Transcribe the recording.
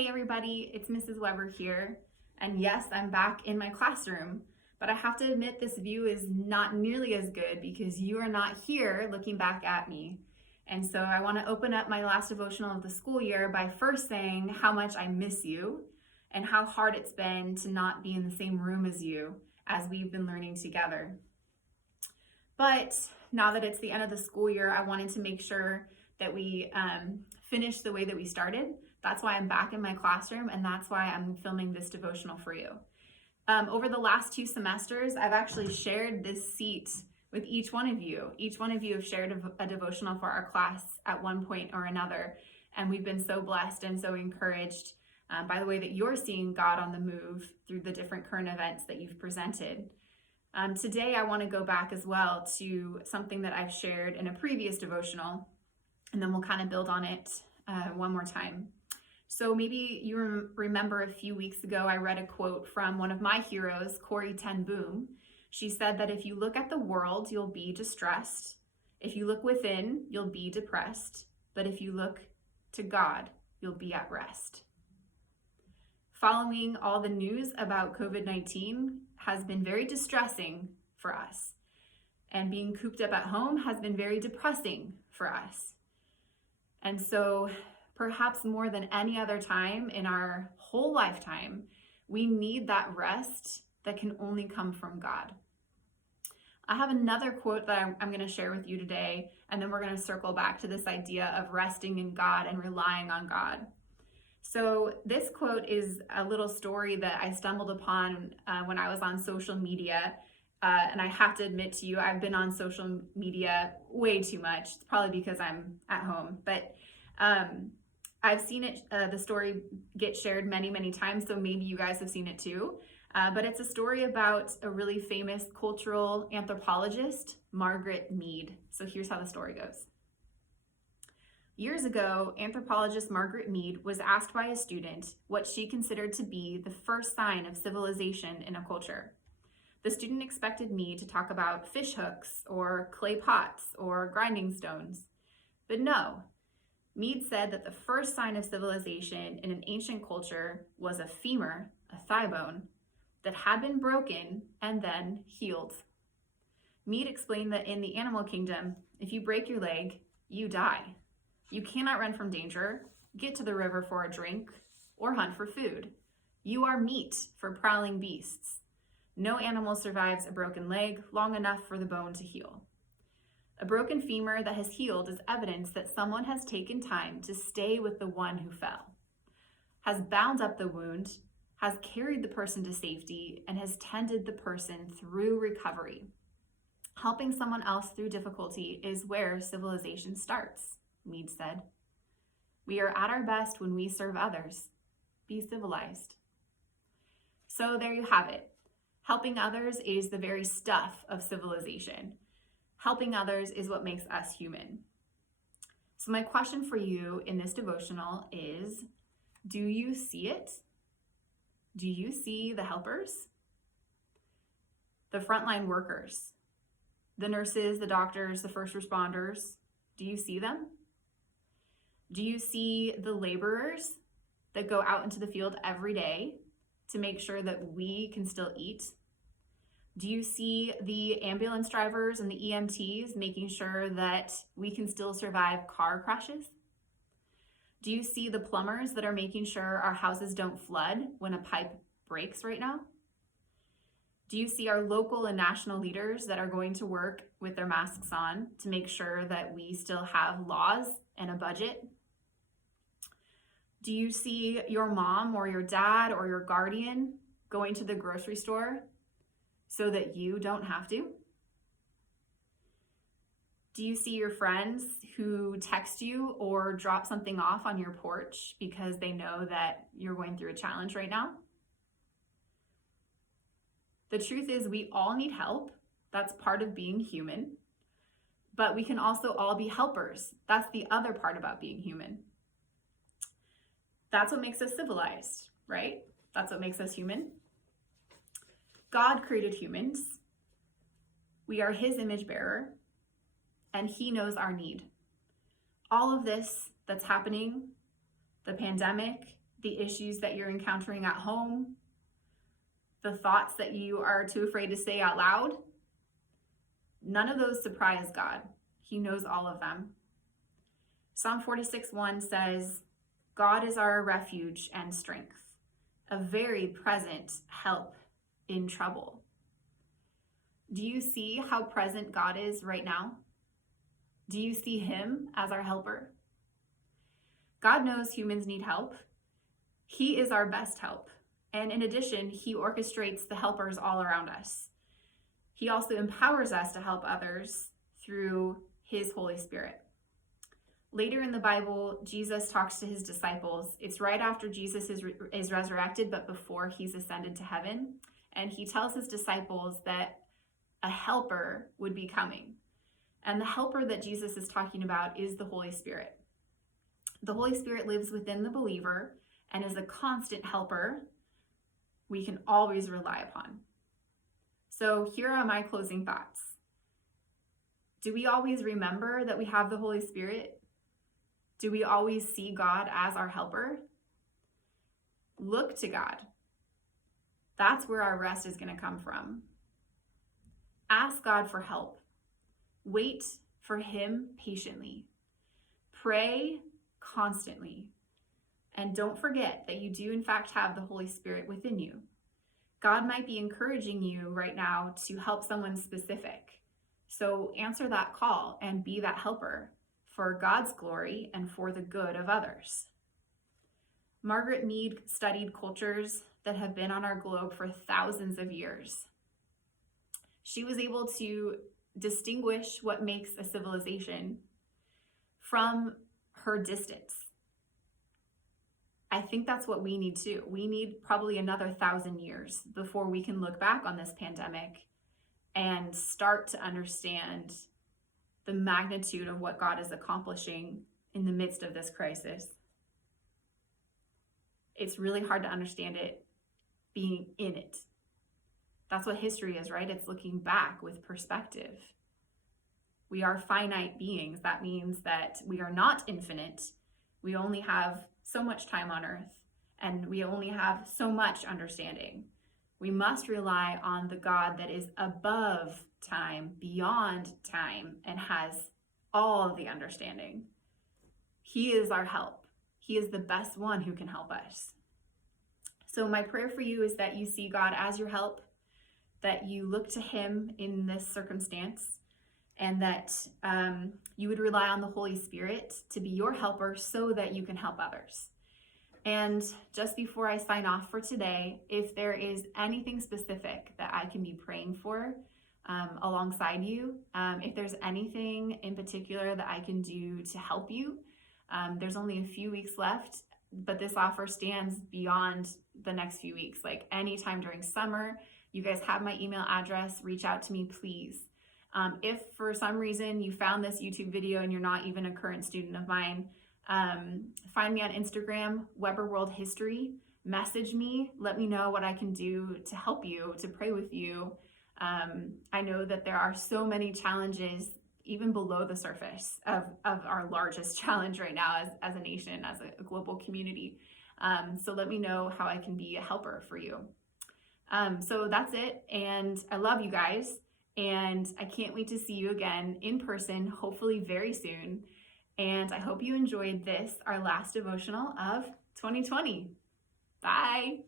Hey everybody, it's Mrs. Weber here. And yes, I'm back in my classroom, but I have to admit this view is not nearly as good because you are not here looking back at me. And so I want to open up my last devotional of the school year by first saying how much I miss you and how hard it's been to not be in the same room as you as we've been learning together. But now that it's the end of the school year, I wanted to make sure that we finish the way that we started. That's why I'm back in my classroom, and that's why I'm filming this devotional for you. Over the last 2 semesters, I've actually shared this seat with each one of you. Each one of you have shared a devotional for our class at one point or another, and we've been so blessed and so encouraged by the way that you're seeing God on the move through the different current events that you've presented. Today, I want to go back as well to something that I've shared in a previous devotional, and then we'll kind of build on it one more time. So maybe you remember a few weeks ago, I read a quote from one of my heroes, Corrie ten Boom. She said that if you look at the world, you'll be distressed. If you look within, you'll be depressed. But if you look to God, you'll be at rest. Following all the news about COVID-19 has been very distressing for us. And being cooped up at home has been very depressing for us. And so perhaps more than any other time in our whole lifetime, we need that rest that can only come from God. I have another quote that I'm going to share with you today, and then we're going to circle back to this idea of resting in God and relying on God. So this quote is a little story that I stumbled upon when I was on social media. And I have to admit to you, I've been on social media way too much. It's probably because I'm at home, but I've seen it, the story get shared many, many times, so maybe you guys have seen it too. But it's a story about a really famous cultural anthropologist, Margaret Mead. So here's how the story goes. Years ago, anthropologist Margaret Mead was asked by a student what she considered to be the first sign of civilization in a culture. The student expected Mead to talk about fish hooks or clay pots or grinding stones. But no. Mead said that the first sign of civilization in an ancient culture was a femur, a thigh bone, that had been broken and then healed. Mead explained that in the animal kingdom, if you break your leg, you die. You cannot run from danger, get to the river for a drink, or hunt for food. You are meat for prowling beasts. No animal survives a broken leg long enough for the bone to heal. A broken femur that has healed is evidence that someone has taken time to stay with the one who fell, has bound up the wound, has carried the person to safety, and has tended the person through recovery. Helping someone else through difficulty is where civilization starts, Mead said. We are at our best when we serve others. Be civilized. So there you have it. Helping others is the very stuff of civilization. Helping others is what makes us human. So my question for you in this devotional is, do you see it? Do you see the helpers? The frontline workers, the nurses, the doctors, the first responders, do you see them? Do you see the laborers that go out into the field every day to make sure that we can still eat? Do you see the ambulance drivers and the EMTs making sure that we can still survive car crashes? Do you see the plumbers that are making sure our houses don't flood when a pipe breaks right now? Do you see our local and national leaders that are going to work with their masks on to make sure that we still have laws and a budget? Do you see your mom or your dad or your guardian going to the grocery store so that you don't have to? Do you see your friends who text you or drop something off on your porch because they know that you're going through a challenge right now? The truth is we all need help. That's part of being human. But we can also all be helpers. That's the other part about being human. That's what makes us civilized, right? That's what makes us human. God created humans. We are his image bearer, and he knows our need. All of this that's happening, the pandemic, the issues that you're encountering at home, the thoughts that you are too afraid to say out loud. None of those surprise God. He knows all of them. Psalm 46:1 says, God is our refuge and strength, a very present help in trouble. Do you see how present God is right now? Do you see him as our helper? God knows humans need help. He is our best help. And in addition, he orchestrates the helpers all around us. He also empowers us to help others through his Holy Spirit. Later in the Bible, Jesus talks to his disciples. It's right after Jesus is resurrected, but before he's ascended to heaven. And he tells his disciples that a helper would be coming. And the helper that Jesus is talking about is the Holy Spirit. The Holy Spirit lives within the believer and is a constant helper we can always rely upon. So here are my closing thoughts. Do we always remember that we have the Holy Spirit? Do we always see God as our helper? Look to God. That's where our rest is going to come from. Ask God for help. Wait for him patiently. Pray constantly. And don't forget that you do in fact have the Holy Spirit within you. God might be encouraging you right now to help someone specific. So answer that call and be that helper for God's glory and for the good of others. Margaret Mead studied cultures that have been on our globe for thousands of years. She was able to distinguish what makes a civilization from her distance. I think that's what we need too. We need probably another 1,000 years before we can look back on this pandemic and start to understand the magnitude of what God is accomplishing in the midst of this crisis. It's really hard to understand it being in it. That's what history is, right? It's looking back with perspective. We are finite beings. That means that we are not infinite. We only have so much time on earth, and we only have so much understanding. We must rely on the God that is above time, beyond time, and has all the understanding. He is our help. He is the best one who can help us. So my prayer for you is that you see God as your help, that you look to him in this circumstance, and that you would rely on the Holy Spirit to be your helper so that you can help others. And just before I sign off for today, if there is anything specific that I can be praying for alongside you, if there's anything in particular that I can do to help you, there's only a few weeks left, but this offer stands beyond the next few weeks. Like anytime during summer, you guys have my email address, reach out to me, please. If for some reason you found this YouTube video and you're not even a current student of mine, find me on Instagram, Weber World History, message me, let me know what I can do to help you, to pray with you. I know that there are so many challenges even below the surface of our largest challenge right now as a nation, as a global community. So let me know how I can be a helper for you. So that's it. And I love you guys. And I can't wait to see you again in person, hopefully very soon. And I hope you enjoyed this, our last devotional of 2020. Bye.